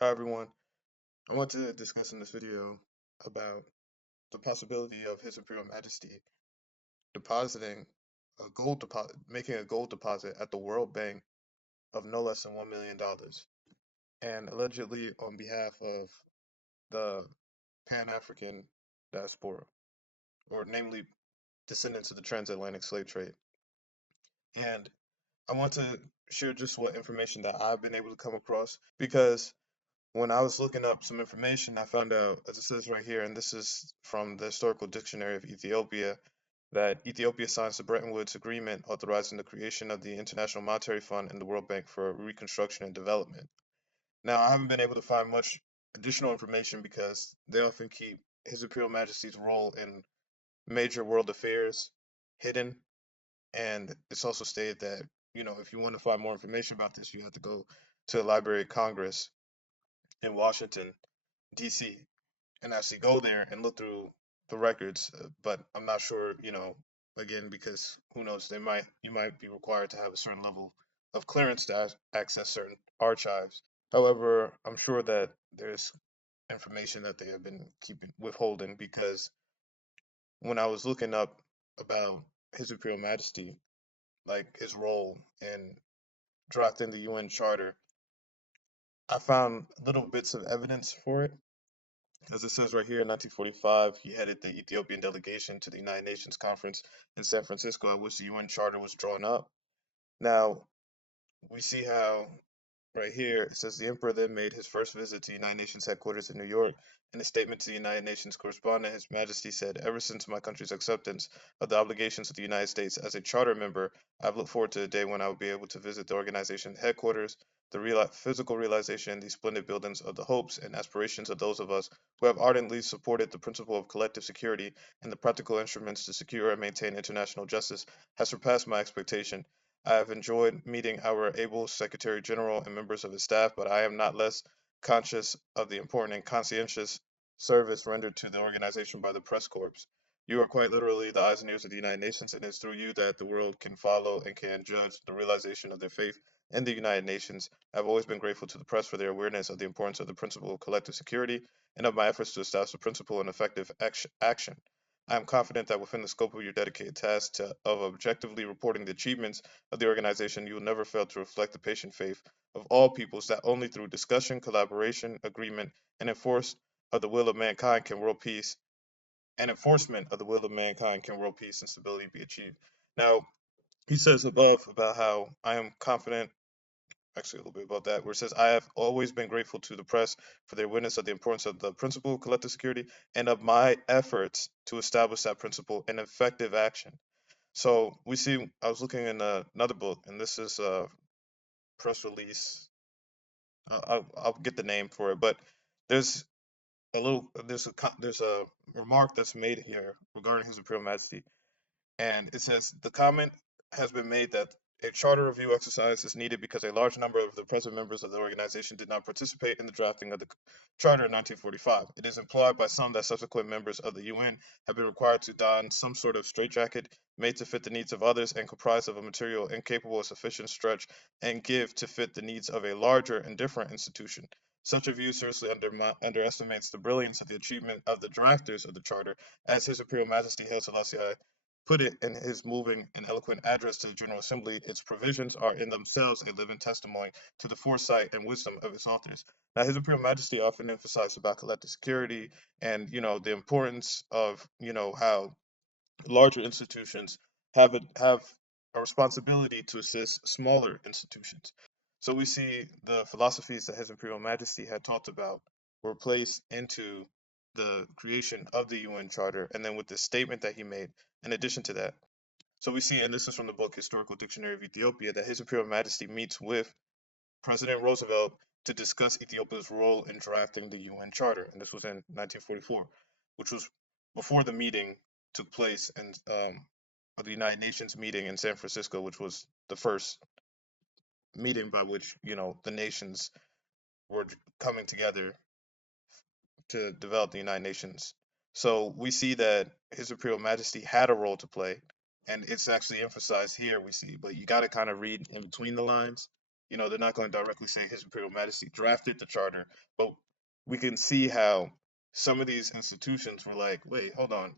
Hi everyone. I want to discuss in this video about the possibility of His Imperial Majesty depositing a gold deposit, making a gold deposit at the World Bank of no less than $1 million, and allegedly on behalf of the Pan-African diaspora, or namely descendants of the transatlantic slave trade. And I want to share just what information that I've been able to come across because when I was looking up some information, I found out, as it says right here, and this is from the Historical Dictionary of Ethiopia, that Ethiopia signs the Bretton Woods Agreement authorizing the creation of the International Monetary Fund and the World Bank for Reconstruction and Development. Now, I haven't been able to find much additional information because they often keep His Imperial Majesty's role in major world affairs hidden, and it's also stated that, if you want to find more information about this, you have to go to the Library of Congress in Washington, D.C., and actually go there and look through the records. But I'm not sure, again, because who knows, you might be required to have a certain level of clearance to access certain archives. However, I'm sure that there's information that they have been keeping withholding because when I was looking up about His Imperial Majesty, like his role in drafting the UN Charter, I found little bits of evidence for it. As it says right here, in 1945, he headed the Ethiopian delegation to the United Nations Conference in San Francisco, at which the UN Charter was drawn up. Now, we see how right here it says the emperor then made his first visit to United Nations headquarters in New York. In a statement to the United Nations correspondent, His Majesty said, "Ever since my country's acceptance of the obligations of the United States as a charter member, I've looked forward to the day when I will be able to visit the organization's headquarters. The physical realization in these splendid buildings of the hopes and aspirations of those of us who have ardently supported the principle of collective security and the practical instruments to secure and maintain international justice has surpassed my expectation. I have enjoyed meeting our able Secretary General and members of his staff, but I am not less conscious of the important and conscientious service rendered to the organization by the press corps. You are quite literally the eyes and ears of the United Nations, and it is through you that the world can follow and can judge the realization of their faith in the United Nations. I have always been grateful to the press for their awareness of the importance of the principle of collective security and of my efforts to establish the principle and effective action. I am confident that within the scope of your dedicated task of objectively reporting the achievements of the organization, you will never fail to reflect the patient faith of all peoples that only through discussion, collaboration, agreement, and enforce of the will of mankind can world peace and enforcement of the will of mankind can world peace and stability be achieved." Now, he says above about how I am confident, actually a little bit about that, where it says, "I have always been grateful to the press for their witness of the importance of the principle of collective security and of my efforts to establish that principle in effective action." So we see, I was looking in another book, and this is a press release. I'll get the name for it, but there's there's a remark that's made here regarding His Imperial Majesty, and it says the comment has been made that a charter review exercise is needed because a large number of the present members of the organization did not participate in the drafting of the charter in 1945. It is implied by some that subsequent members of the UN have been required to don some sort of straitjacket made to fit the needs of others and comprised of a material incapable of sufficient stretch and give to fit the needs of a larger and different institution. Such a view seriously underestimates the brilliance of the achievement of the drafters of the charter, as His Imperial Majesty Haile Selassie I put it in his moving and eloquent address to the General Assembly. Its provisions are in themselves a living testimony to the foresight and wisdom of its authors. Now, His Imperial Majesty often emphasized about collective security and, the importance of, how larger institutions have a responsibility to assist smaller institutions. So we see the philosophies that His Imperial Majesty had talked about were placed into the creation of the UN Charter, and then with the statement that he made, in addition to that. So we see, and this is from the book Historical Dictionary of Ethiopia, that His Imperial Majesty meets with President Roosevelt to discuss Ethiopia's role in drafting the UN Charter, and this was in 1944, which was before the meeting took place in the United Nations meeting in San Francisco, which was the first meeting by which the nations were coming together to develop the United Nations. So we see that His Imperial Majesty had a role to play, and it's actually emphasized here. We see, but you got to kind of read in between the lines, they're not going to directly say His Imperial Majesty drafted the charter, but we can see how some of these institutions were like, wait, hold on,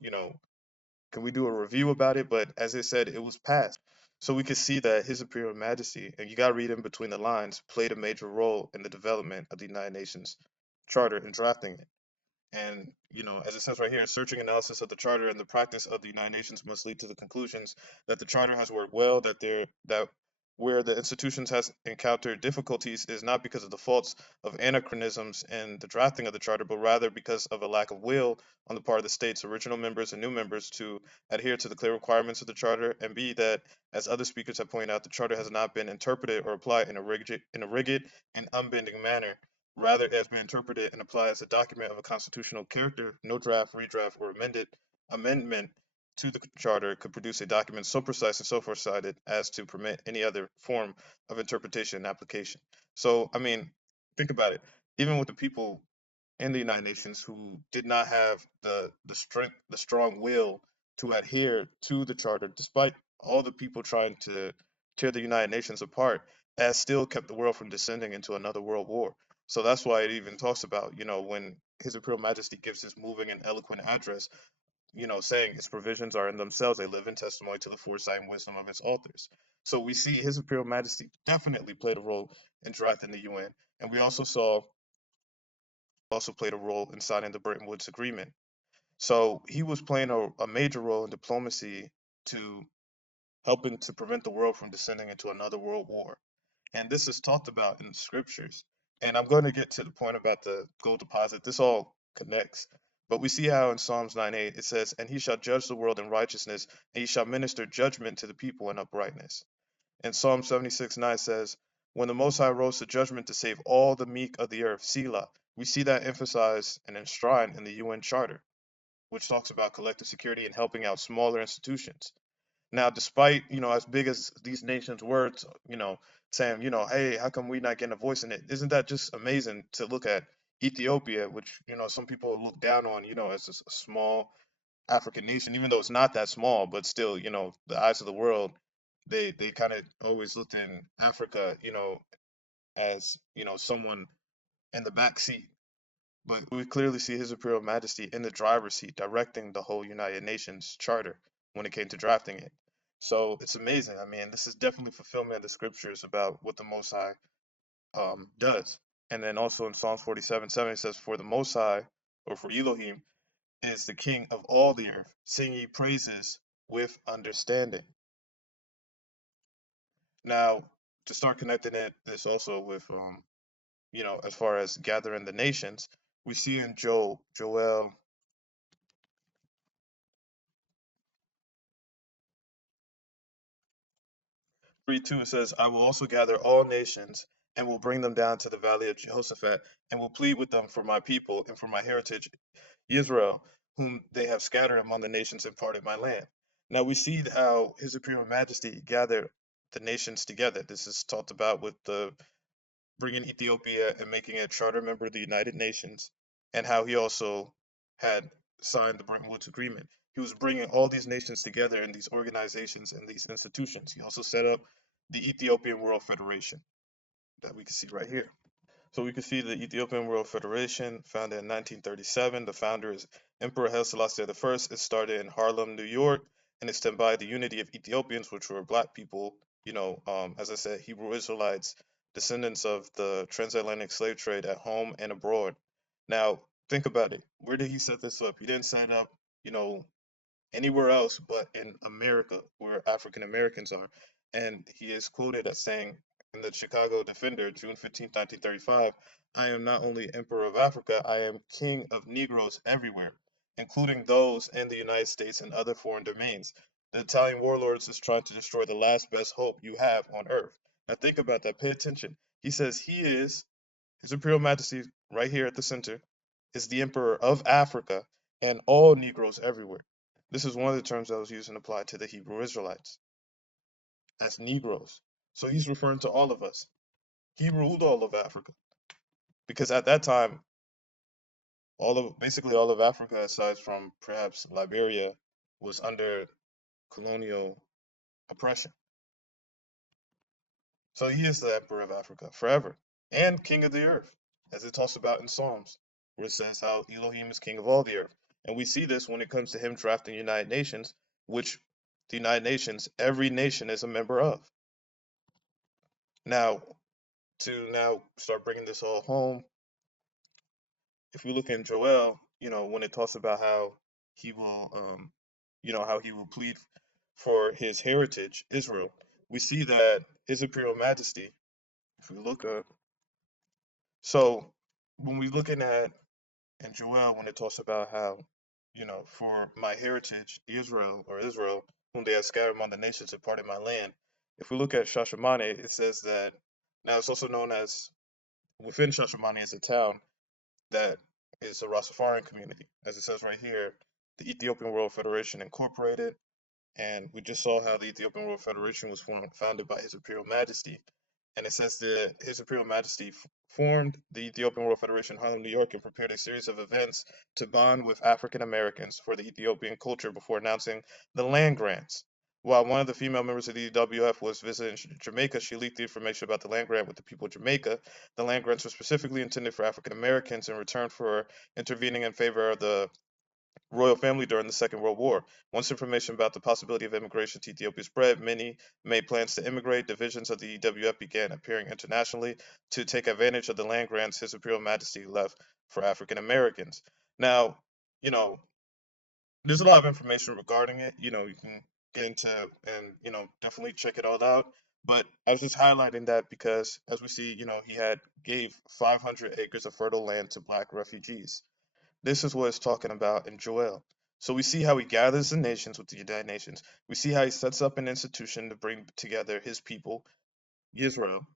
can we do a review about it? But as I said, it was passed. So we could see that His Imperial Majesty, and you got to read in between the lines, played a major role in the development of the United Nations Charter and drafting it. And, as it says right here, searching analysis of the Charter and the practice of the United Nations must lead to the conclusions that the Charter has worked well, that where the institutions has encountered difficulties is not because of the faults of anachronisms in the drafting of the Charter, but rather because of a lack of will on the part of the state's original members and new members to adhere to the clear requirements of the Charter, and B, that, as other speakers have pointed out, the Charter has not been interpreted or applied in a rigid and unbending manner. Rather, it has been interpreted and applied as a document of a constitutional character. No draft, redraft, or amendment to the Charter could produce a document so precise and so foresighted as to permit any other form of interpretation and application. So, I mean, think about it. Even with the people in the United Nations who did not have the strength, the strong will to adhere to the charter, despite all the people trying to tear the United Nations apart, has still kept the world from descending into another world war. So that's why it even talks about, when His Imperial Majesty gives this moving and eloquent address, saying its provisions are in themselves a living testimony to the foresight and wisdom of its authors. So we see His Imperial Majesty definitely played a role in drafting the UN, and we also played a role in signing the Bretton Woods Agreement. So he was playing a major role in diplomacy to helping to prevent the world from descending into another world war. And this is talked about in the scriptures. And I'm going to get to the point about the gold deposit. This all connects. But we see how in Psalms 9:8 it says, "And he shall judge the world in righteousness, and he shall minister judgment to the people in uprightness." And Psalm 76:9 says, "When the Most High rose to judgment to save all the meek of the earth, Selah." We see that emphasized and enshrined in the UN Charter, which talks about collective security and helping out smaller institutions. Now, despite, as big as these nations were, saying, hey, how come we not getting a voice in it? Isn't that just amazing to look at Ethiopia, which, some people look down on, as a small African nation, even though it's not that small, but still, the eyes of the world, they kind of always looked in Africa, as, someone in the back seat. But we clearly see His Imperial Majesty in the driver's seat directing the whole United Nations Charter when it came to drafting it. So it's amazing. I mean, this is definitely fulfillment of the scriptures about what the Most High does. And then also in Psalms 47:7 it says, "For the Most High, or for Elohim, is the King of all the earth. Sing ye praises with understanding." Now, to start connecting this also with, as far as gathering the nations, we see in Joel 3:2 says, "I will also gather all nations and will bring them down to the valley of Jehoshaphat and will plead with them for my people and for my heritage Israel, whom they have scattered among the nations and parted my land." Now we see how His Imperial Majesty gathered the nations together. This is talked about with the bringing Ethiopia and making it a charter member of the United Nations, and how he also had signed the Bretton Woods Agreement. He was bringing all these nations together in these organizations and these institutions. He also set up the Ethiopian World Federation that we can see right here. So we can see the Ethiopian World Federation, founded in 1937. The founder is Emperor Haile Selassie I. It started in Harlem, New York, and it's stemmed by the unity of Ethiopians, which were black people, as I said, Hebrew Israelites, descendants of the transatlantic slave trade at home and abroad. Now, think about it. Where did he set this up? He didn't set it up, you know, anywhere else but in America, where African Americans are. And he is quoted as saying in the Chicago Defender, June 15th, 1935, "I am not only Emperor of Africa, I am King of Negroes everywhere, including those in the United States and other foreign domains. The Italian warlords is trying to destroy the last best hope you have on earth." Now think about that. Pay attention. He says he is His Imperial Majesty, right here at the center, is the Emperor of Africa and all Negroes everywhere. This is one of the terms that was used and applied to the Hebrew Israelites as Negroes. So he's referring to all of us. He ruled all of Africa because at that time, basically all of Africa, aside from perhaps Liberia, was under colonial oppression. So he is the emperor of Africa forever and king of the earth, as it talks about in Psalms, where it says how Elohim is king of all the earth. And we see this when it comes to him drafting the United Nations, which the United Nations, every nation is a member of. Now, to now start bringing this all home, if we look in Joel, when it talks about how he will, how he will plead for his heritage, Israel, we see that His Imperial Majesty, if we look up, so when we looking at in Joel, when it talks about how, for my heritage, Israel or Israel, whom they have scattered among the nations and parted my land, if we look at Shashamane, it says that now it's also known as within Shashamane is a town that is a Rastafarian community. As it says right here, the Ethiopian World Federation Incorporated, and we just saw how the Ethiopian World Federation was founded by His Imperial Majesty. And it says that His Imperial Majesty formed the Ethiopian World Federation in Harlem, New York, and prepared a series of events to bond with African Americans for the Ethiopian culture before announcing the land grants. While one of the female members of the EWF was visiting Jamaica, she leaked the information about the land grant with the people of Jamaica. The land grants were specifically intended for African Americans in return for intervening in favor of the royal family during the Second World War. Once information about the possibility of immigration to Ethiopia spread, many made plans to immigrate. Divisions of the EWF began appearing internationally to take advantage of the land grants His Imperial Majesty left for African Americans. Now, you know, there's a lot of information regarding it. You can get into and, definitely check it all out. But I was just highlighting that because, as we see, he had gave 500 acres of fertile land to black refugees. This is what it's talking about in Joel. So we see how he gathers the nations with the United Nations. We see how he sets up an institution to bring together his people, Israel.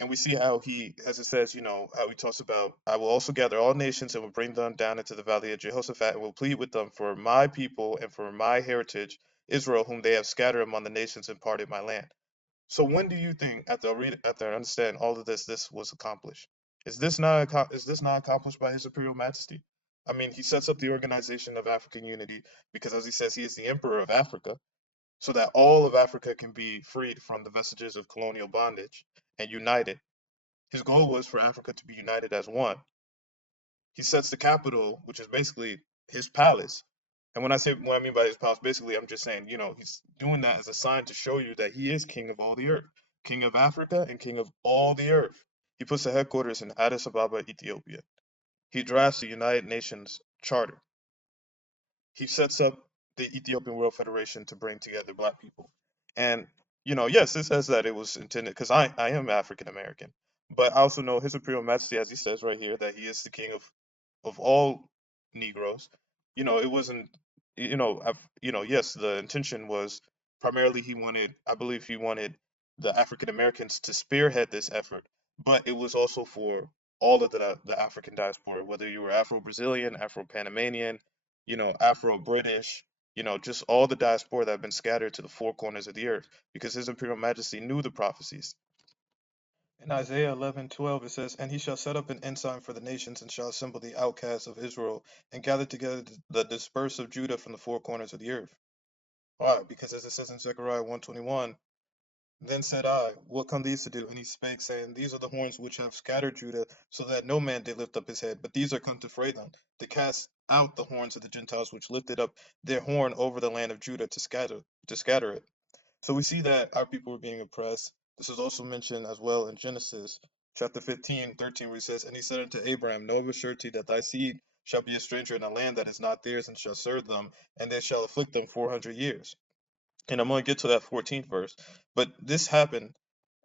And we see how he, as it says, how he talks about, I will also gather all nations and will bring them down into the valley of Jehoshaphat and will plead with them for my people and for my heritage, Israel, whom they have scattered among the nations and parted my land. So when do you think, after I understand all of this, this was accomplished? Is this not accomplished by His Imperial Majesty? I mean, he sets up the Organization of African Unity because, as he says, he is the Emperor of Africa, so that all of Africa can be freed from the vestiges of colonial bondage and united. His goal was for Africa to be united as one. He sets the capital, which is basically his palace. And when I say what I mean by his palace, basically I'm just saying, he's doing that as a sign to show you that he is king of all the earth, king of Africa and king of all the earth. He puts the headquarters in Addis Ababa, Ethiopia. He drafts the United Nations Charter. He sets up the Ethiopian World Federation to bring together black people. And, yes, it says that it was intended because I am African American, but I also know His Imperial Majesty, as he says right here, that he is the king of all Negroes. It wasn't, yes, the intention was primarily I believe he wanted the African Americans to spearhead this effort, but it was also for all of the African diaspora, whether you were Afro Brazilian, Afro Panamanian, Afro British, just all the diaspora that have been scattered to the four corners of the earth, because His Imperial Majesty knew the prophecies. In Isaiah 11:12 it says, "And he shall set up an ensign for the nations, and shall assemble the outcasts of Israel, and gather together the dispersed of Judah from the four corners of the earth." Why? Because as it says in Zechariah 1:21, "Then said I, What come these to do? And he spake, saying, These are the horns which have scattered Judah, so that no man did lift up his head. But these are come to fray them, to cast out the horns of the Gentiles which lifted up their horn over the land of Judah to scatter it." So we see that our people were being oppressed. This is also mentioned as well in Genesis chapter 15:13, where he says, "And he said unto Abraham, Know of a surety that thy seed shall be a stranger in a land that is not theirs, and shall serve them, and they shall afflict them 400 years." And I'm going to get to that 14th verse. But this happened,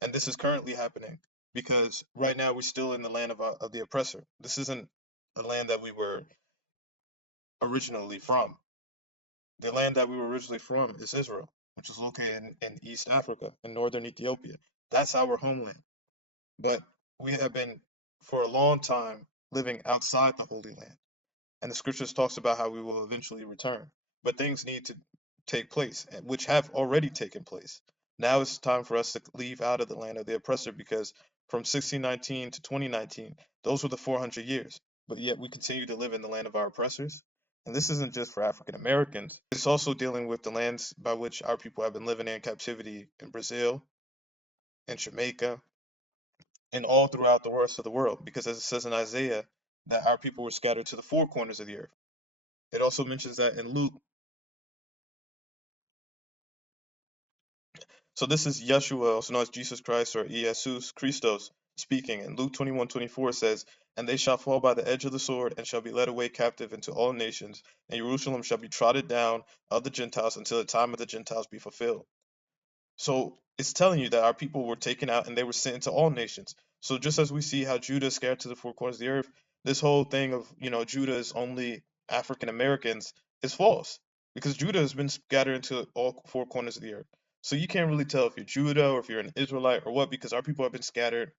and this is currently happening, because right now we're still in the land of the oppressor. This isn't a land that we were originally from. The land that we were originally from is Israel, which is located in East Africa, in northern Ethiopia. That's our homeland. But we have been, for a long time, living outside the Holy Land. And the scriptures talks about how we will eventually return. But things need to take place, which have already taken place. Now it's time for us to leave out of the land of the oppressor, because from 1619 to 2019, those were the 400 years. But yet we continue to live in the land of our oppressors. And this isn't just for African Americans. It's also dealing with the lands by which our people have been living in captivity in Brazil, and Jamaica, and all throughout the rest of the world, because as it says in Isaiah, that our people were scattered to the four corners of the earth. It also mentions that in Luke. So this is Yeshua, also known as Jesus Christ or Jesus Christos, speaking. And Luke 21:24 says, "And they shall fall by the edge of the sword, and shall be led away captive into all nations, and Jerusalem shall be trodden down of the Gentiles until the time of the Gentiles be fulfilled." So it's telling you that our people were taken out and they were sent into all nations. So just as we see how Judah is scattered to the four corners of the earth, this whole thing of, Judah is only African Americans is false, because Judah has been scattered into all four corners of the earth. So you can't really tell if you're Judah or if you're an Israelite or what, because our people have been scattered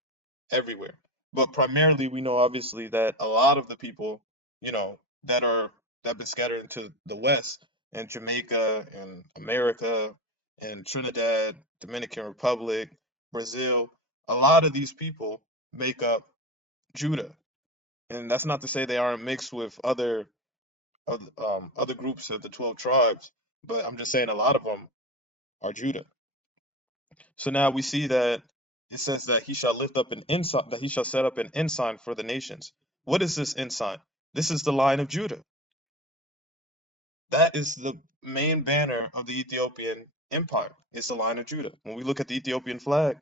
everywhere. But primarily, we know obviously that a lot of the people, that have been scattered into the West and Jamaica and America and Trinidad, Dominican Republic, Brazil, a lot of these people make up Judah. And that's not to say they aren't mixed with other groups of the 12 tribes, but I'm just saying a lot of them are Judah. So now we see that it says that he shall lift up an ensign, that he shall set up an ensign for the nations. What is this ensign? This is the line of Judah. That is the main banner of the Ethiopian empire. It's the line of Judah. When we look at the Ethiopian flag,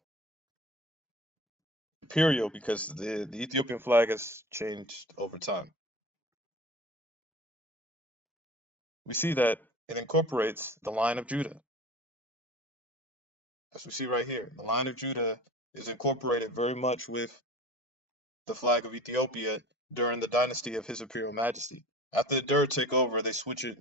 imperial, because the Ethiopian flag has changed over time. We see that it incorporates the line of Judah. As we see right here, the line of Judah is incorporated very much with the flag of Ethiopia during the dynasty of His Imperial Majesty. After the Derg take over, they switch it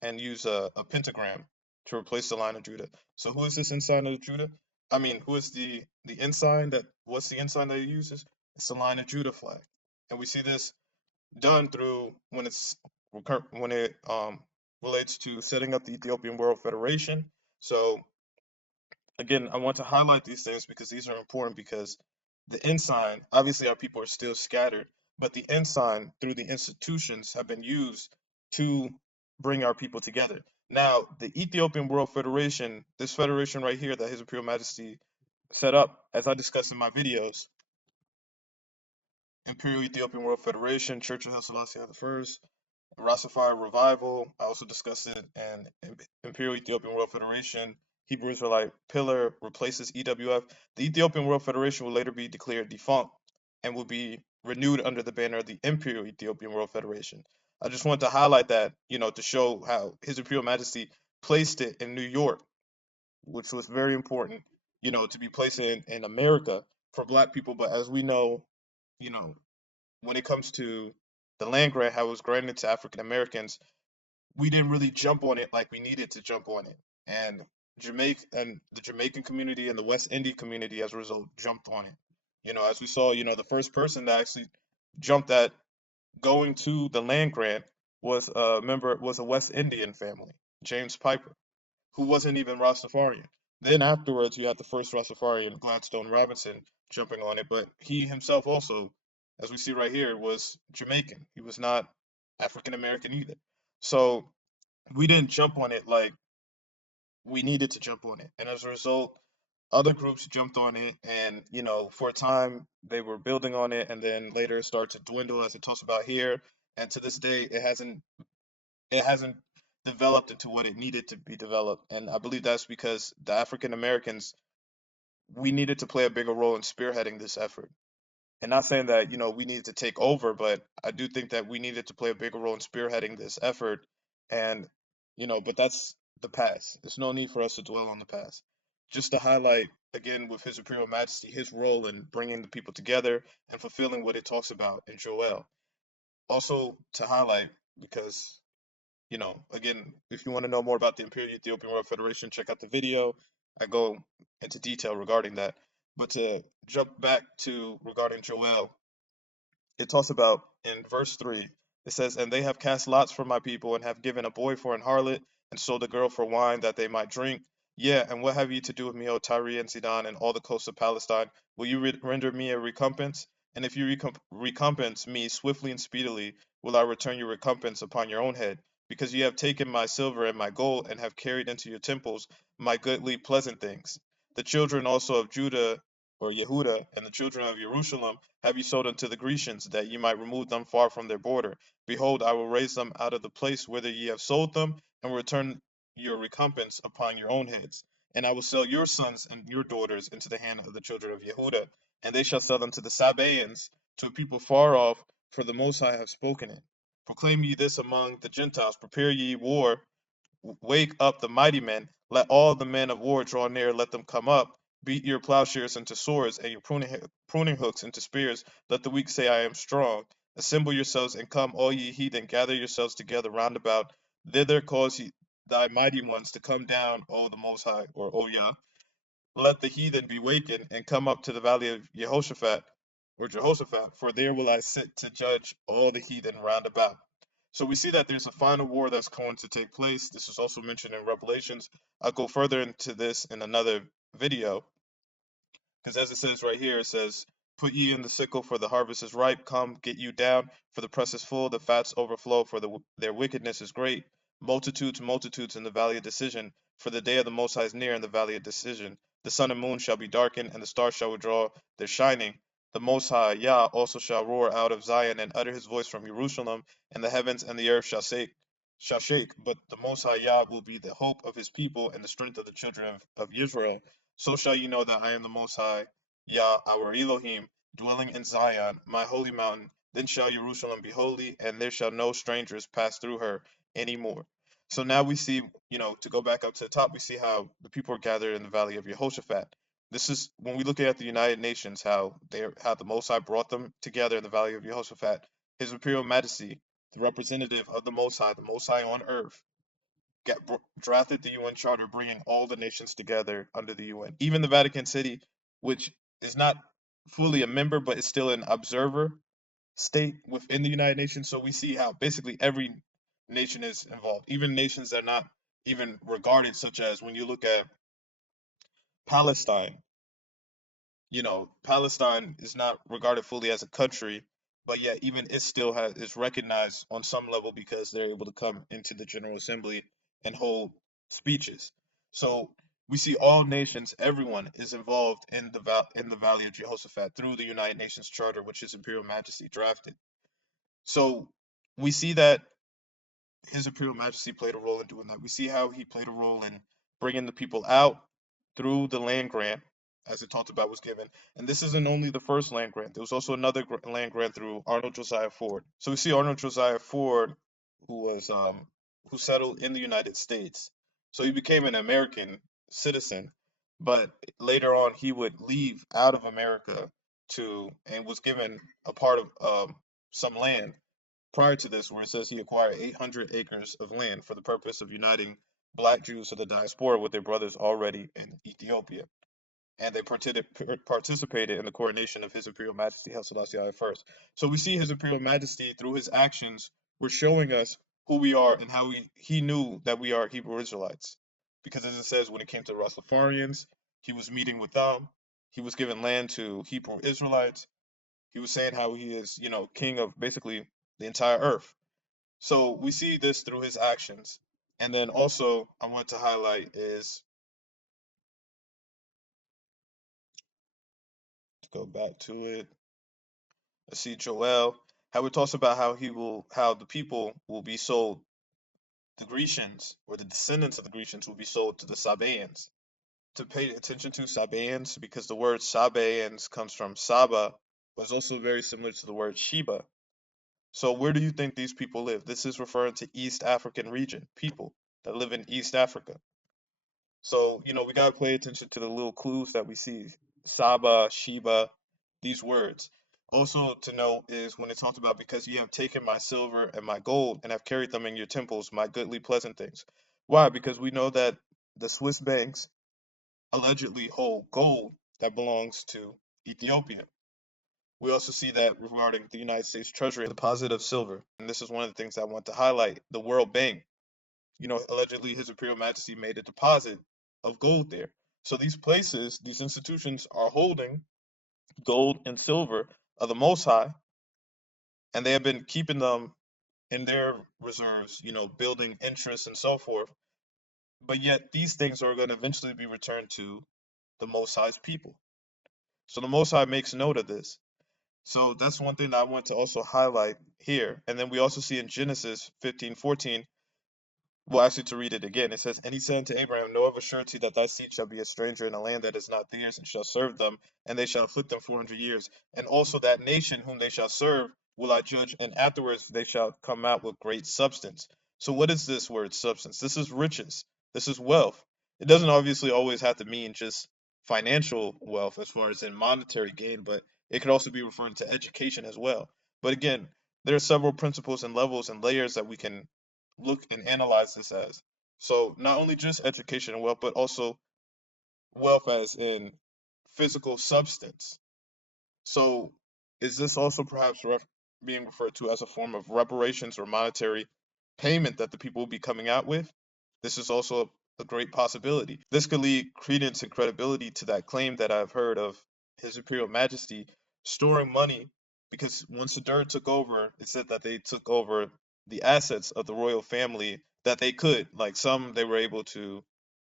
and use a pentagram to replace the line of Judah. So who is this ensign of Judah? I mean, who is the ensign that? What's the ensign that he uses? It's the line of Judah flag, and we see this done through when it relates to setting up the Ethiopian World Federation. So again, I want to highlight these things because these are important, because the ensign, obviously our people are still scattered, but the ensign through the institutions have been used to bring our people together. Now, the Ethiopian World Federation, this federation right here that His Imperial Majesty set up, as I discussed in my videos, Imperial Ethiopian World Federation, Church of Haile Selassie I, Rastafari Revival. I also discussed it in Imperial Ethiopian World Federation. Hebrew Israelite Pillar replaces EWF. The Ethiopian World Federation will later be declared defunct and will be renewed under the banner of the Imperial Ethiopian World Federation. I just want to highlight that, to show how His Imperial Majesty placed it in New York, which was very important, to be placed in America for Black people. But as we know, you know, when it comes to the land grant, how it was granted to African Americans, we didn't really jump on it like we needed to jump on it. And the Jamaican community and the West Indian community, as a result, jumped on it. As we saw, the first person that actually jumped at going to the land grant was a West Indian family, James Piper, who wasn't even Rastafarian. Then afterwards, you had the first Rastafarian, Gladstone Robinson, jumping on it, but he himself also, as we see right here, was Jamaican. He was not African American either. So we didn't jump on it like we needed to jump on it. And as a result, other groups jumped on it, and for a time they were building on it, and then later it started to dwindle, as it talks about here. And to this day, it hasn't developed into what it needed to be developed. And I believe that's because the African Americans, we needed to play a bigger role in spearheading this effort. And not saying that, we needed to take over, but I do think that we needed to play a bigger role in spearheading this effort. And, but that's the past. There's no need for us to dwell on the past. Just to highlight, again, with His Imperial Majesty, his role in bringing the people together and fulfilling what it talks about in Joel. Also to highlight, because again, if you want to know more about the Imperial Ethiopian World Federation, check out the video. I go into detail regarding that. But to jump back to regarding Joel, it talks about in verse 3, it says, "And they have cast lots for my people, and have given a boy for an harlot, and sold a girl for wine that they might drink. Yeah, and what have you to do with me, O Tyre and Sidon, and all the coasts of Palestine? Will you render me a recompense? And if you recompense me swiftly and speedily, will I return your recompense upon your own head? Because you have taken my silver and my gold, and have carried into your temples my goodly pleasant things." The children also of Judah or Yehuda and the children of Jerusalem have ye sold unto the Grecians, that ye might remove them far from their border. Behold, I will raise them out of the place whither ye have sold them, and will return your recompense upon your own heads. And I will sell your sons and your daughters into the hand of the children of Yehuda, and they shall sell them to the Sabaeans, to a people far off, for the Most High have spoken it. Proclaim ye this among the Gentiles, prepare ye war, wake up the mighty men, let all the men of war draw near, let them come up. Beat your plowshares into swords, and your pruning hooks into spears. Let the weak say, I am strong. Assemble yourselves and come, all ye heathen, gather yourselves together round about. Thither cause ye thy mighty ones to come down, O the Most High, or O Yah. Let the heathen be wakened and come up to the valley of Jehoshaphat, for there will I sit to judge all the heathen round about. So we see that there's a final war that's going to take place. This is also mentioned in Revelations. I'll go further into this in another video, because as it says right here, it says, put ye in the sickle, for the harvest is ripe. Come, get you down, for the press is full, the fats overflow, for their wickedness is great. Multitudes, multitudes in the valley of decision, for the day of the Most High is near in the valley of decision. The sun and moon shall be darkened, and the stars shall withdraw their shining. The Most High, Yah, also shall roar out of Zion, and utter his voice from Jerusalem, and the heavens and the earth shall shake. But the Most High, Yah, will be the hope of his people, and the strength of the children of Israel. So shall you know that I am the Most High, Yah, our Elohim, dwelling in Zion, my holy mountain. Then shall Jerusalem be holy, and there shall no strangers pass through her any more. So now we see, to go back up to the top, we see how the people are gathered in the valley of Jehoshaphat. This is when we look at the United Nations, how the Most High brought them together in the valley of Jehoshaphat. His Imperial Majesty, the representative of the Most High on earth, drafted the UN Charter, bringing all the nations together under the UN. Even the Vatican City, which is not fully a member, but is still an observer state within the United Nations. So we see how basically every nation is involved, even nations that are not even regarded, such as when you look at Palestine. Palestine is not regarded fully as a country, but yet even it still is recognized on some level because they're able to come into the General Assembly and hold speeches. So we see all nations, everyone is involved in the Valley of Jehoshaphat through the United Nations Charter, which His Imperial Majesty drafted. So we see that His Imperial Majesty played a role in doing that. We see how he played a role in bringing the people out through the land grant, as it talked about was given. And this isn't only the first land grant. There was also another land grant through Arnold Josiah Ford. So we see Arnold Josiah Ford, who settled in the United States. So he became an American citizen, but later on he would leave out of America and was given a part of some land prior to this, where it says he acquired 800 acres of land for the purpose of uniting black Jews of the diaspora with their brothers already in Ethiopia. And they participated in the coronation of His Imperial Majesty Haile Selassie I. So we see His Imperial Majesty, through his actions, were showing us who we are and how he knew that we are Hebrew Israelites. Because as it says, when it came to Rastafarians, he was meeting with them. He was giving land to Hebrew Israelites. He was saying how he is, king of basically the entire earth. So we see this through his actions. And then also, I want to highlight is, to go back to it, let's see Joel, how it talks about how the people will be sold, the Grecians, or the descendants of the Grecians will be sold to the Sabaeans. To pay attention to Sabaeans, because the word Sabaeans comes from Saba, but is also very similar to the word Sheba. So where do you think these people live? This is referring to East African region, people that live in East Africa. So, we got to pay attention to the little clues that we see. Saba, Sheba, these words. Also to note is when it talks about, because ye have taken my silver and my gold and have carried them in your temples, my goodly pleasant things. Why? Because we know that the Swiss banks allegedly hold gold that belongs to Ethiopia. We also see that regarding the United States Treasury, the deposit of silver. And this is one of the things I want to highlight. The World Bank, allegedly His Imperial Majesty made a deposit of gold there. So these places, these institutions are holding gold and silver of the Most High, and they have been keeping them in their reserves, building interest and so forth. But yet these things are going to eventually be returned to the Most High's people. So the Most High makes note of this. So that's one thing that I want to also highlight here. And then we also see in Genesis 15:14, well, actually, to read it again, it says, "And he said unto Abraham, Know of a surety that thy seed shall be a stranger in a land that is not theirs, and shall serve them, and they shall afflict them 400 years. And also that nation whom they shall serve will I judge, and afterwards they shall come out with great substance." So, what is this word substance? This is riches, this is wealth. It doesn't obviously always have to mean just financial wealth as far as in monetary gain, but it could also be referring to education as well. But again, there are several principles and levels and layers that we can look and analyze this as. So not only just education and wealth, but also wealth as in physical substance. So is this also perhaps being referred to as a form of reparations or monetary payment that the people will be coming out with? This is also a great possibility. This could lead credence and credibility to that claim that I've heard of His Imperial Majesty storing money, because once the Dirt took over, it said that they took over the assets of the royal family that they could. Like some they were able to,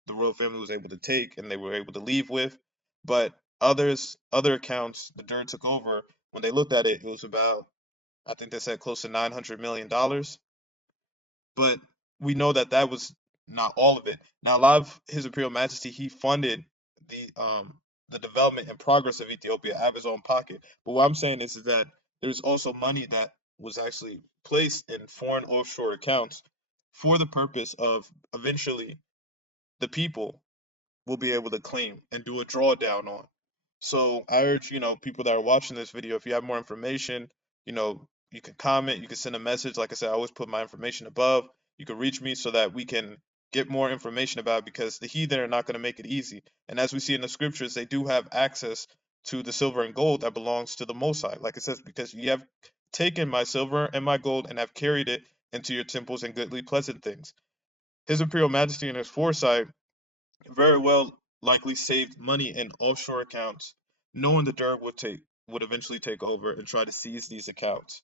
the royal family was able to take and they were able to leave with, but other accounts, the Dirt took over. When they looked at it, it was about, I think they said close to $900 million, but we know that that was not all of it. Now, a lot of His Imperial Majesty, he funded the development and progress of Ethiopia out of his own pocket. But what I'm saying is that there's also money that was actually placed in foreign offshore accounts for the purpose of eventually the people will be able to claim and do a drawdown on. So I urge, people that are watching this video, if you have more information, you can comment, you can send a message. Like I said, I always put my information above. You can reach me so that we can get more information about it, because the heathen are not going to make it easy. And as we see in the scriptures, they do have access to the silver and gold that belongs to the Most High. Like it says, because ye have taken my silver and my gold and have carried it into your temples and goodly pleasant things. His Imperial Majesty in his foresight very well likely saved money in offshore accounts, knowing the Derg would eventually take over and try to seize these accounts.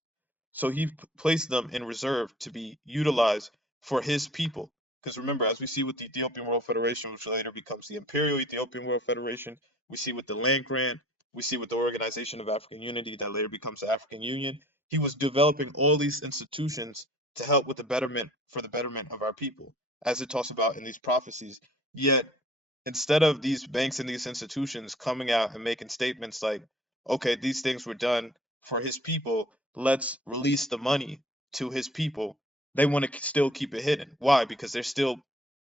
So he placed them in reserve to be utilized for his people. Because remember, as we see with the Ethiopian World Federation, which later becomes the Imperial Ethiopian World Federation, we see with the land grant, we see with the Organization of African Unity that later becomes the African Union. He was developing all these institutions to help with the betterment, for the betterment of our people, as it talks about in these prophecies. Yet, instead of these banks and these institutions coming out and making statements like, okay, these things were done for his people, let's release the money to his people, they want to still keep it hidden. Why? Because they're still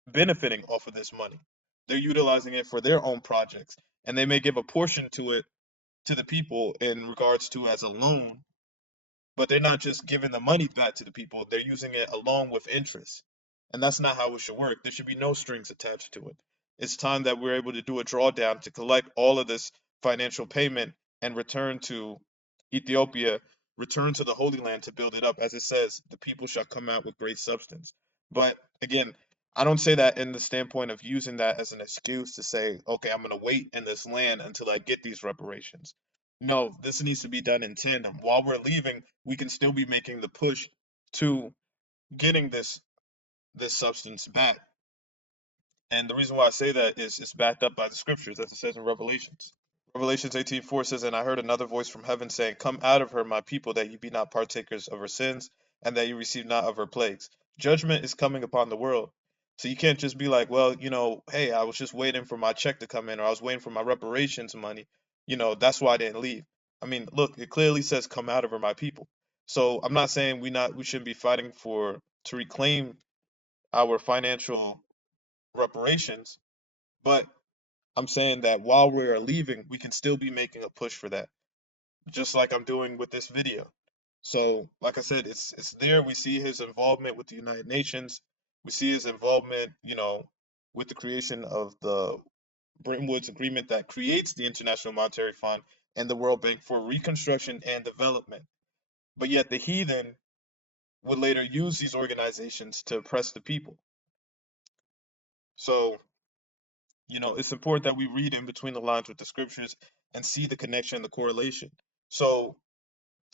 benefiting off of this money. They're utilizing it for their own projects, and they may give a portion to it to the people in regards to as a loan, but they're not just giving the money back to the people, they're using it along with interest. And that's not how it should work. There should be no strings attached to it. It's time that we're able to do a drawdown to collect all of this financial payment and return to Ethiopia, return to the Holy Land to build it up. As it says, the people shall come out with great substance. But again, I don't say that in the standpoint of using that as an excuse to say, okay, I'm going to wait in this land until I get these reparations. No, this needs to be done in tandem. While we're leaving, we can still be making the push to getting this substance back. And the reason why I say that is it's backed up by the scriptures, as it says in Revelations. Revelations 18:4 says, "And I heard another voice from heaven saying, Come out of her, my people, that ye be not partakers of her sins, and that ye receive not of her plagues." Judgment is coming upon the world. So you can't just be like, well, hey, I was just waiting for my check to come in, or I was waiting for my reparations money. That's why I didn't leave. I mean, look, it clearly says, "Come out of her, my people." So I'm not saying we shouldn't be fighting to reclaim our financial reparations, but I'm saying that while we are leaving, we can still be making a push for that, just like I'm doing with this video. So, like I said, it's there. We see his involvement with the United Nations. We see his involvement, with the creation of the Bretton Woods Agreement that creates the International Monetary Fund and the World Bank for reconstruction and development. But yet the heathen would later use these organizations to oppress the people. So, it's important that we read in between the lines with the scriptures and see the connection, the correlation. So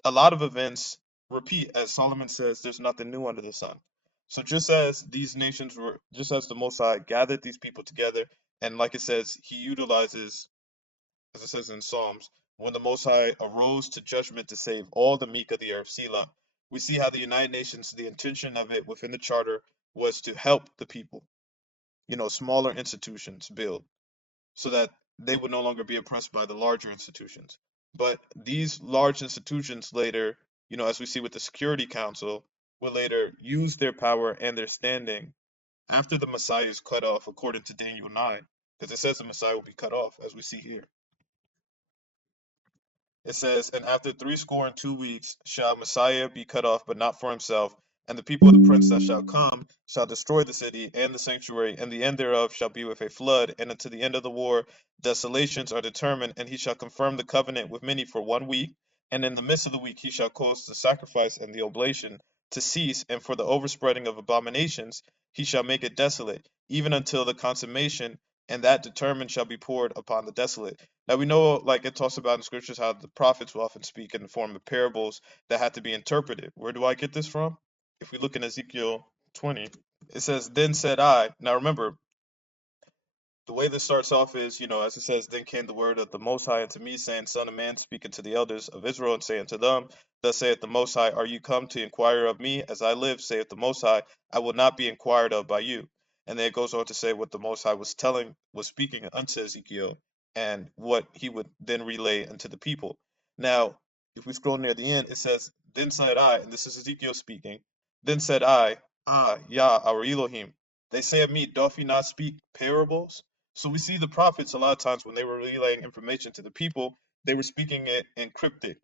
a lot of events repeat. As Solomon says, there's nothing new under the sun. So just as these nations were, just as the Most High gathered these people together And like it says, he utilizes, as it says in Psalms, when the Most High arose to judgment to save all the meek of the earth, Selah. We see how the United Nations, the intention of it within the charter was to help the people, smaller institutions build so that they would no longer be oppressed by the larger institutions. But these large institutions later, as we see with the Security Council, will later use their power and their standing after the Messiah is cut off, according to Daniel 9, because it says the Messiah will be cut off, as we see here. It says, and after 62 weeks shall Messiah be cut off, but not for himself. And the people of the prince that shall come shall destroy the city and the sanctuary, and the end thereof shall be with a flood. And unto the end of the war, desolations are determined. And he shall confirm the covenant with many for 1 week. And in the midst of the week, he shall cause the sacrifice and the oblation to cease. And for the overspreading of abominations, he shall make it desolate, even until the consummation. And that determined shall be poured upon the desolate. Now we know, like it talks about in scriptures, how the prophets will often speak in the form of parables that had to be interpreted. Where do I get this from? If we look in Ezekiel 20, it says, "Then said I." Now remember, the way this starts off is, as it says, then came the word of the Most High unto me, saying, Son of man, speaking to the elders of Israel, and saying to them, Thus saith the Most High, Are you come to inquire of me? As I live, saith the Most High, I will not be inquired of by you. And then it goes on to say what the Most High was speaking unto Ezekiel, and what he would then relay unto the people. Now, if we scroll near the end, it says, Then said I, and this is Ezekiel speaking, Then said I, Yah, our Elohim, they say of me, doth he not speak parables? So we see the prophets a lot of times when they were relaying information to the people, they were speaking it in cryptic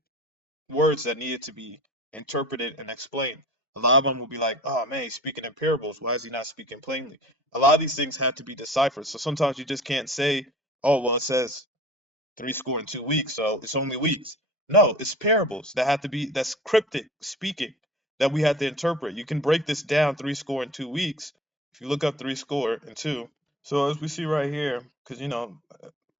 words that needed to be interpreted and explained. A lot of them will be like, oh man, he's speaking in parables. Why is he not speaking plainly? A lot of these things have to be deciphered. So sometimes you just can't say, oh, well, it says 62 weeks, so it's only weeks. No, it's parables that's cryptic speaking that we have to interpret. You can break this down 62 weeks. If you look up 62. So as we see right here, because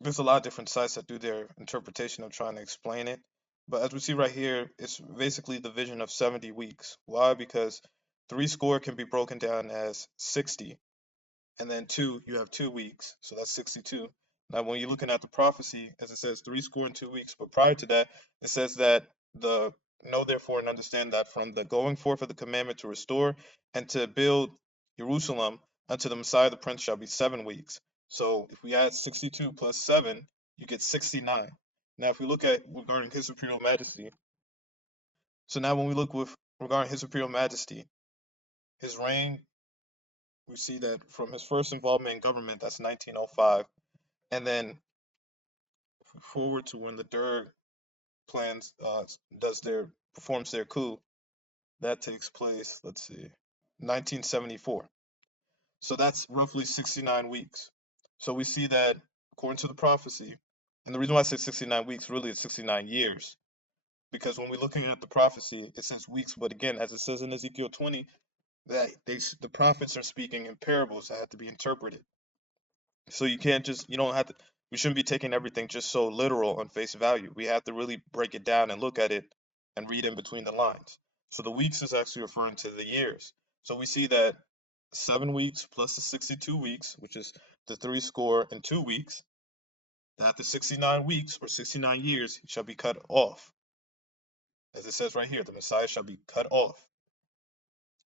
there's a lot of different sites that do their interpretation of trying to explain it. But as we see right here, it's basically the vision of 70 weeks. Why? Because 60 can be broken down as 60, and then you have 2 weeks, so that's 62. Now, when you're looking at the prophecy, as it says, 62 weeks, but prior to that, it says that the know therefore and understand that from the going forth of the commandment to restore and to build Jerusalem unto the Messiah the Prince shall be 7 weeks. So if we add 62 plus 7, you get 69. Now, if we look at regarding His Imperial Majesty, so now when we look with regarding His Imperial Majesty, his reign, we see that from his first involvement in government, that's 1905, and then forward to when the Derg plans performs their coup, that takes place, let's see, 1974. So that's roughly 69 weeks. So we see that according to the prophecy, and the reason why I say 69 weeks, really it's 69 years, because when we're looking at the prophecy, it says weeks, but again, as it says in Ezekiel 20, that the prophets are speaking in parables that have to be interpreted. So you don't have to, we shouldn't be taking everything just so literal on face value. We have to really break it down and look at it and read in between the lines. So the weeks is actually referring to the years. So we see that 7 weeks plus the 62 weeks, which is the 62 weeks, that after 69 weeks or 69 years, he shall be cut off. As it says right here, the Messiah shall be cut off.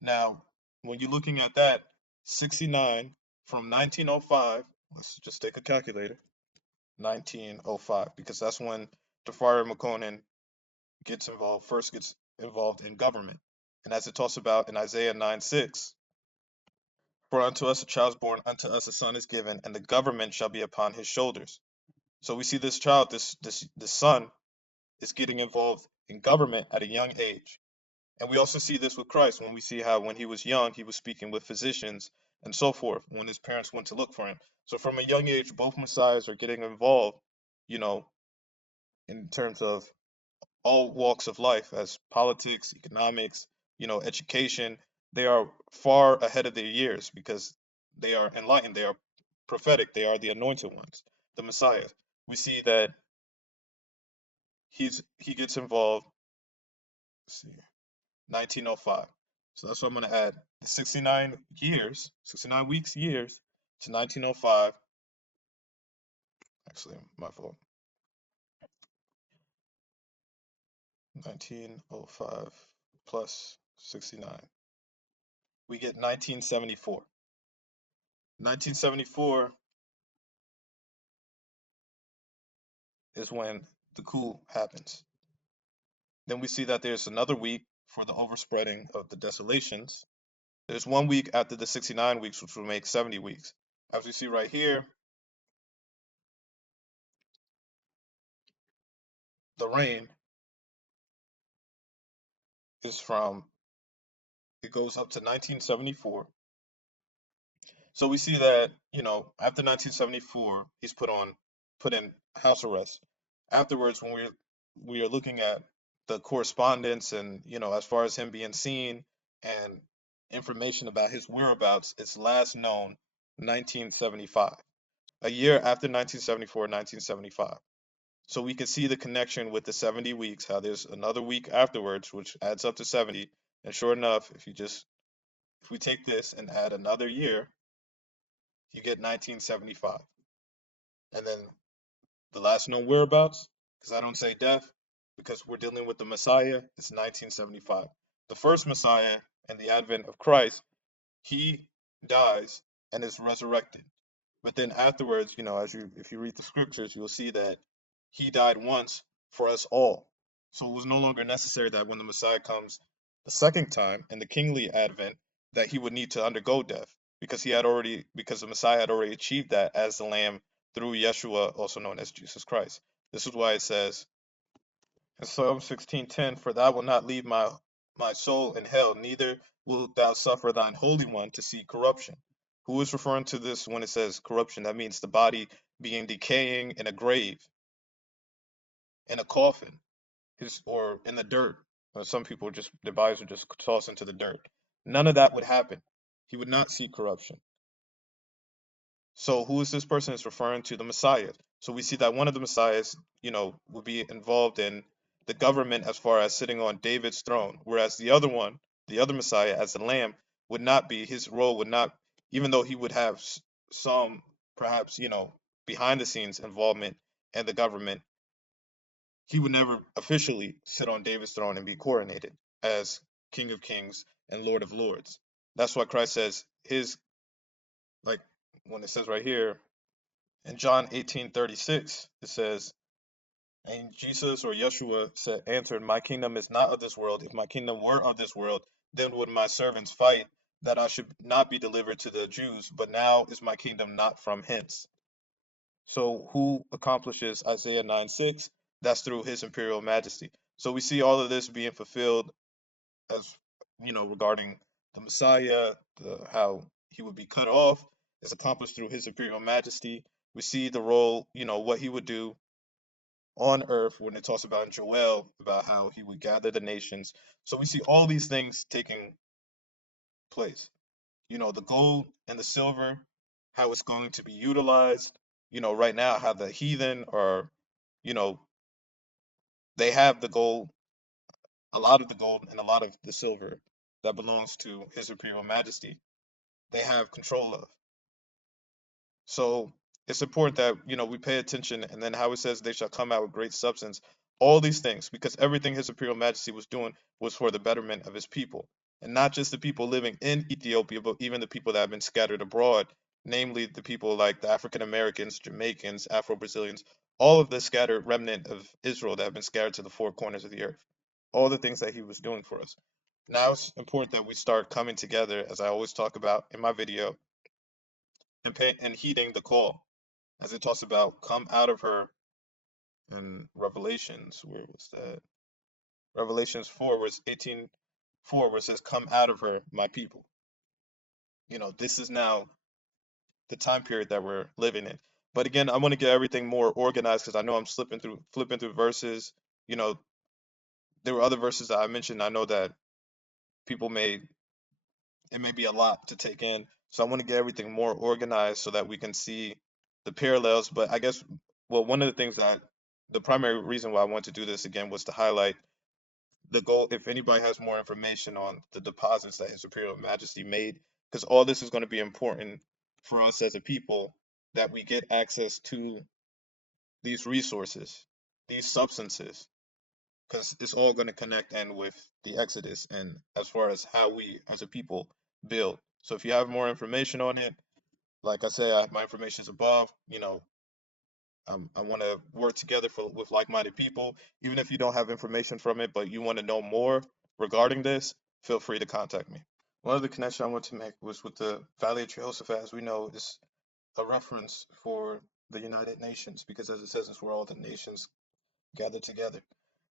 Now, when you're looking at that, 69 from 1905, let's just take a calculator. 1905, because that's when Tafari McConan first gets involved in government. And as it talks about in Isaiah 9:6, for unto us a child is born, unto us a son is given, and the government shall be upon his shoulders. So we see this child, this son, is getting involved in government at a young age. And we also see this with Christ when we see how when he was young, he was speaking with physicians and so forth when his parents went to look for him. So from a young age, both messiahs are getting involved, you know, in terms of all walks of life, as politics, economics, education. They are far ahead of their years because they are enlightened, they are prophetic, they are the anointed ones, the Messiah. We see that he gets involved, let's see, 1905. So that's what I'm going to add. The 69 weeks, years to 1905. Actually, my fault. 1905 plus 69. We get 1974. 1974 is when the coup happens. Then we see that there's another week for the overspreading of the desolations. There's 1 week after the 69 weeks, which will make 70 weeks. As we see right here, the reign is from, it goes up to 1974. So we see that, after 1974, he's put in house arrest. Afterwards, when we are looking at the correspondence and, as far as him being seen and information about his whereabouts, it's last known 1975. A year after 1974, 1975. So we can see the connection with the 70 weeks, how there's another week afterwards, which adds up to 70. And sure enough, if we take this and add another year, you get 1975. And then the last known whereabouts, because I don't say death, because we're dealing with the Messiah, it's 1975. The first Messiah and the advent of Christ, he dies and is resurrected. But then afterwards, if you read the scriptures, you'll see that he died once for us all. So it was no longer necessary that when the Messiah comes the second time in the kingly advent, that he would need to undergo death, because the Messiah had already achieved that as the Lamb through Yeshua, also known as Jesus Christ. This is why it says in Psalm 16:10, "For thou wilt not leave my soul in hell, neither wilt thou suffer thine Holy One to see corruption." Who is referring to this when it says corruption? That means the body being decaying in a grave, in a coffin, or in the dirt. Some people just, their bodies are just tossed into the dirt. None of that would happen. He would not see corruption. So who is this person? Is referring to the Messiah. So we see that one of the Messiahs, would be involved in the government as far as sitting on David's throne, whereas the other one, the other Messiah, as the Lamb, would not be, his role would not, even though he would have some, perhaps, behind the scenes involvement in the government, he would never officially sit on David's throne and be coronated as King of Kings and Lord of Lords. That's why Christ says like when it says right here, in John 18:36, it says, and Jesus or Yeshua answered, "My kingdom is not of this world. If my kingdom were of this world, then would my servants fight that I should not be delivered to the Jews. But now is my kingdom not from hence." So who accomplishes Isaiah 9:6? That's through his imperial majesty. So we see all of this being fulfilled as, regarding the Messiah, how he would be cut off is accomplished through his imperial majesty. We see the role, what he would do on earth when it talks about in Joel about how he would gather the nations. So we see all these things taking place. The gold and the silver, how it's going to be utilized. Right now, how the heathen are, you know, they have the gold, a lot of the gold and a lot of the silver that belongs to His Imperial Majesty. They have control of. So it's important that, we pay attention, and then how it says they shall come out with great substance. All these things, because everything His Imperial Majesty was doing was for the betterment of his people. And not just the people living in Ethiopia, but even the people that have been scattered abroad, namely the people like the African Americans, Jamaicans, Afro Brazilians, all of the scattered remnant of Israel that have been scattered to the four corners of the earth. All the things that He was doing for us. Now it's important that we start coming together, as I always talk about in my video, and heeding the call, as it talks about, come out of her in Revelations. Where was that? Revelations 4, verse 18:4, where it says, "Come out of her, my people." This is now the time period that we're living in. But again, I want to get everything more organized because I know I'm flipping through verses. You know, there were other verses that I mentioned. I know that people it may be a lot to take in. So I want to get everything more organized so that we can see the parallels. But I guess, well, one of the things the primary reason why I want to do this again was to highlight the goal. If anybody has more information on the deposits that His Imperial Majesty made, because all this is going to be important for us as a people, that we get access to these resources, these substances, because it's all going to connect in with the Exodus and as far as how we as a people build. So if you have more information on it, like I say, my information is above. I want to work together with like-minded people. Even if you don't have information from it, but you want to know more regarding this, feel free to contact me. One other connection I want to make was with the Valley of Jehoshaphat. As we know, is a reference for the United Nations, because as it says, it's where all the nations gather together.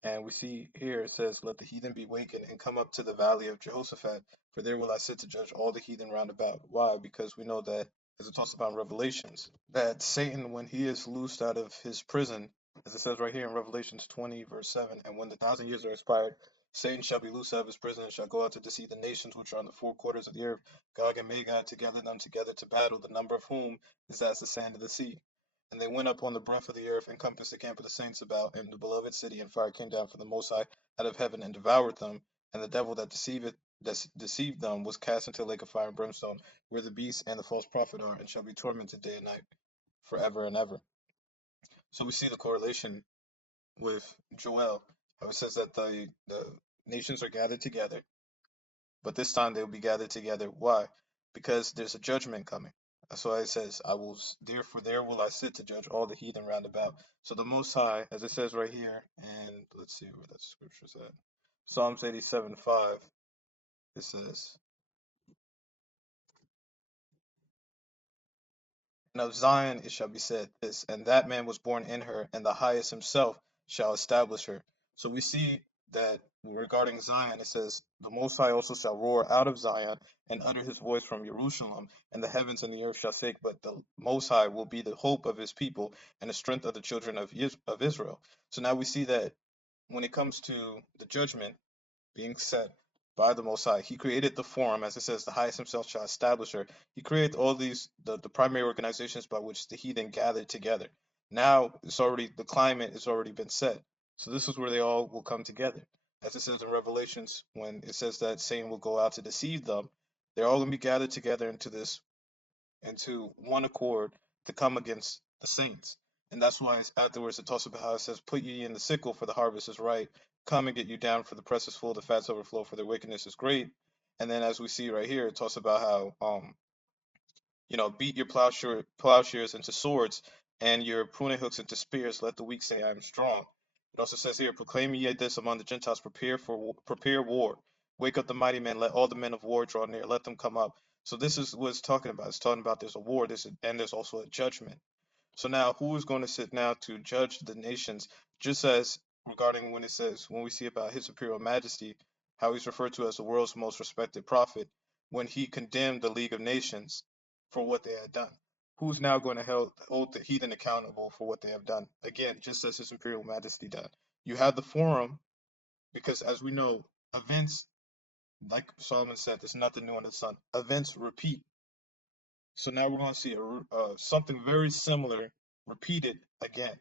And we see here it says, "Let the heathen be wakened and come up to the valley of Jehoshaphat, for there will I sit to judge all the heathen round about." Why? Because we know that, as it talks about in Revelations, that Satan, when he is loosed out of his prison, as it says right here in Revelations 20, verse 7, "And when the 1,000 years are expired, Satan shall be loosed out of his prison and shall go out to deceive the nations which are on the four quarters of the earth, Gog and Magog, to gather them together to battle, the number of whom is as the sand of the sea. And they went up on the breadth of the earth and compassed the camp of the saints about, and the beloved city, and fire came down from the Most High out of heaven and devoured them. And the devil that deceived them was cast into a lake of fire and brimstone, where the beast and the false prophet are, and shall be tormented day and night forever and ever." So we see the correlation with Joel, how it says that the nations are gathered together, but this time they will be gathered together. Why? Because there's a judgment coming. That's why it says, "I will therefore there will I sit to judge all the heathen round about." So the Most High, as it says right here, and let's see where that scripture's at. Psalms 87:5. It says, "And of Zion it shall be said this, and that man was born in her, and the highest himself shall establish her." So we see that regarding Zion, it says, "The Most High also shall roar out of Zion and utter his voice from Jerusalem, and the heavens and the earth shall shake, but the Most High will be the hope of his people and the strength of the children of Israel." So now we see that when it comes to the judgment being set by the Most High, he created the forum, as it says, "The highest himself shall establish her." He created all these the primary organizations by which the heathen gathered together. Now it's already the climate has already been set. So this is where they all will come together. As it says in Revelations, when it says that Satan will go out to deceive them, they're all gonna be gathered together into one accord to come against the saints. And that's why it's afterwards it talks about how it says, "Put ye in the sickle, for the harvest is ripe. Come and get you down, for the press is full, the fats overflow, for their wickedness is great." And then as we see right here, it talks about how beat your plowshares into swords and your pruning hooks into spears. Let the weak say, "I am strong." It also says here, "Proclaim ye this among the Gentiles, prepare war. Wake up the mighty men, let all the men of war draw near, let them come up." So this is what it's talking about. It's talking about there's a war, and there's also a judgment. So now, who is going to sit now to judge the nations? Just as regarding when it says, when we see about His Imperial Majesty, how he's referred to as the world's most respected prophet, when he condemned the League of Nations for what they had done. Who's now going to hold the heathen accountable for what they have done? Again, just as His Imperial Majesty done. You have the forum, because as we know, events, like Solomon said, there's nothing new under the sun. Events repeat. So now we're going to see something very similar repeated again,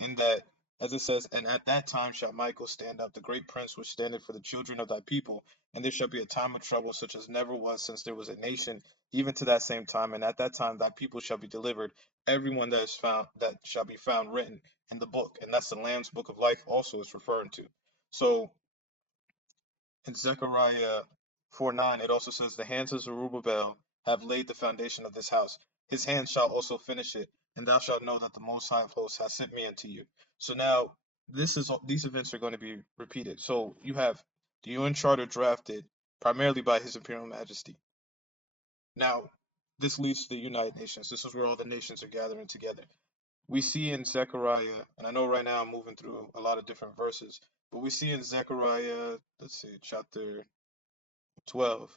in that, as it says, "And at that time shall Michael stand up, the great prince which standeth for the children of thy people, and there shall be a time of trouble such as never was since there was a nation, even to that same time. And at that time thy people shall be delivered, everyone that is found that shall be found written in the book." And that's the Lamb's book of life also is referring to. So in Zechariah 4:9, it also says, "The hands of Zerubbabel have laid the foundation of this house. His hands shall also finish it, and thou shalt know that the Most High of hosts has sent me unto you." So now these events are going to be repeated. So you have the UN Charter drafted primarily by His Imperial Majesty. Now, this leads to the United Nations. This is where all the nations are gathering together. We see in Zechariah, and I know right now I'm moving through a lot of different verses, but we see in Zechariah, let's see, chapter 12,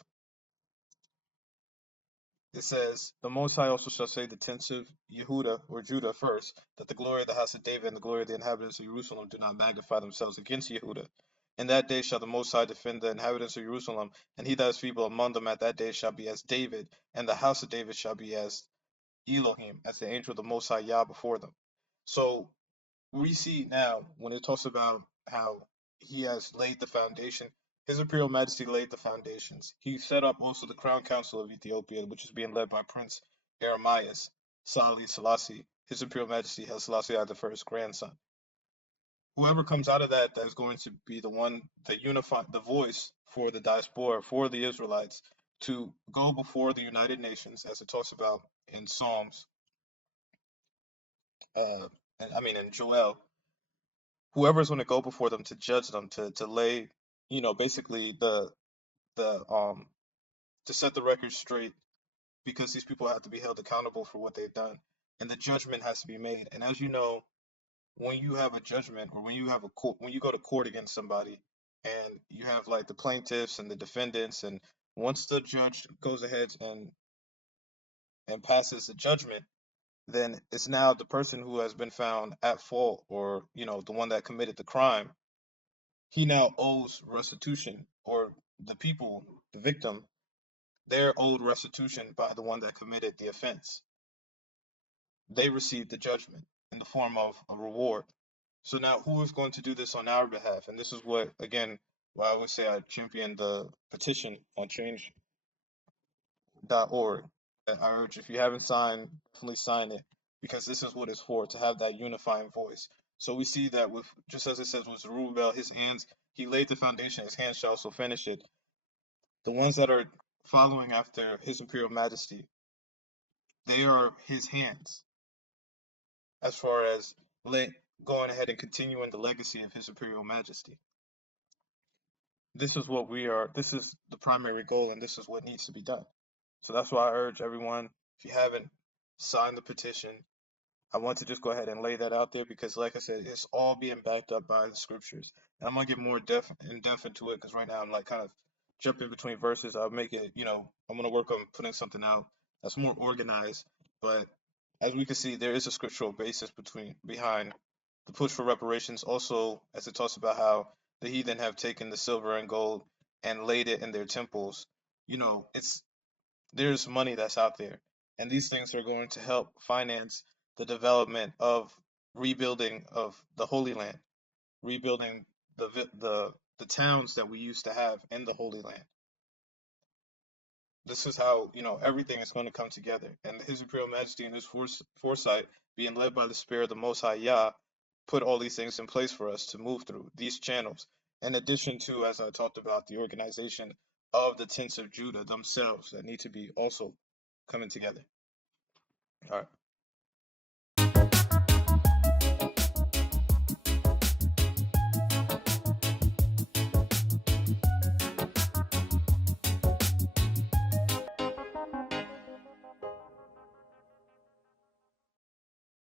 it says, "The Most High also shall say the tents of Yehuda or Judah first, that the glory of the house of David and the glory of the inhabitants of Jerusalem do not magnify themselves against Yehuda. In that day shall the Most High defend the inhabitants of Jerusalem, and he that is feeble among them at that day shall be as David, and the house of David shall be as Elohim, as the angel of the Most High Yah before them." So we see now when it talks about how he has laid the foundation, His Imperial Majesty laid the foundations. He set up also the Crown Council of Ethiopia, which is being led by Prince Eremias Haile Selassie His Imperial Majesty Haile Selassie I, the first grandson. Whoever comes out of that, that is going to be the one that unify the voice for the diaspora, for the Israelites, to go before the United Nations, as it talks about in Psalms, and I mean in Joel. Whoever's going to go before them to judge them, to lay, basically the to set the record straight, because these people have to be held accountable for what they've done, and the judgment has to be made. And as you know, when you have a judgment, or when you have a court, when you go to court against somebody, and you have like the plaintiffs and the defendants, and once the judge goes ahead and passes the judgment, then it's now the person who has been found at fault, or the one that committed the crime. He now owes restitution, or the people, the victim, they're owed restitution by the one that committed the offense. They received the judgment in the form of a reward. So now who is going to do this on our behalf? And this is what, again, why I would say I champion the petition on change.org. That I urge, if you haven't signed, definitely sign it, because this is what it's for, to have that unifying voice. So we see that with, just as it says with Zerubbabel, his hands, he laid the foundation, his hands shall also finish it. The ones that are following after His Imperial Majesty, they are his hands, as far as going ahead and continuing the legacy of His Imperial Majesty. This is what we are, this is the primary goal, and this is what needs to be done. So that's why I urge everyone, if you haven't signed the petition, I want to just go ahead and lay that out there, because like I said, it's all being backed up by the scriptures. And I'm gonna get more in depth into it, because right now I'm like kind of jumping between verses. I'll make it, I'm gonna work on putting something out that's more organized. But as we can see, there is a scriptural basis behind the push for reparations. Also, as it talks about how the heathen have taken the silver and gold and laid it in their temples. There's money that's out there, and these things are going to help finance the development of rebuilding of the Holy Land, rebuilding the towns that we used to have in the Holy Land. This is how everything is going to come together, and His Imperial Majesty and His foresight, being led by the Spirit of the Most High Yah, put all these things in place for us to move through these channels. In addition to, as I talked about, the organization of the tents of Judah themselves that need to be also coming together. All right.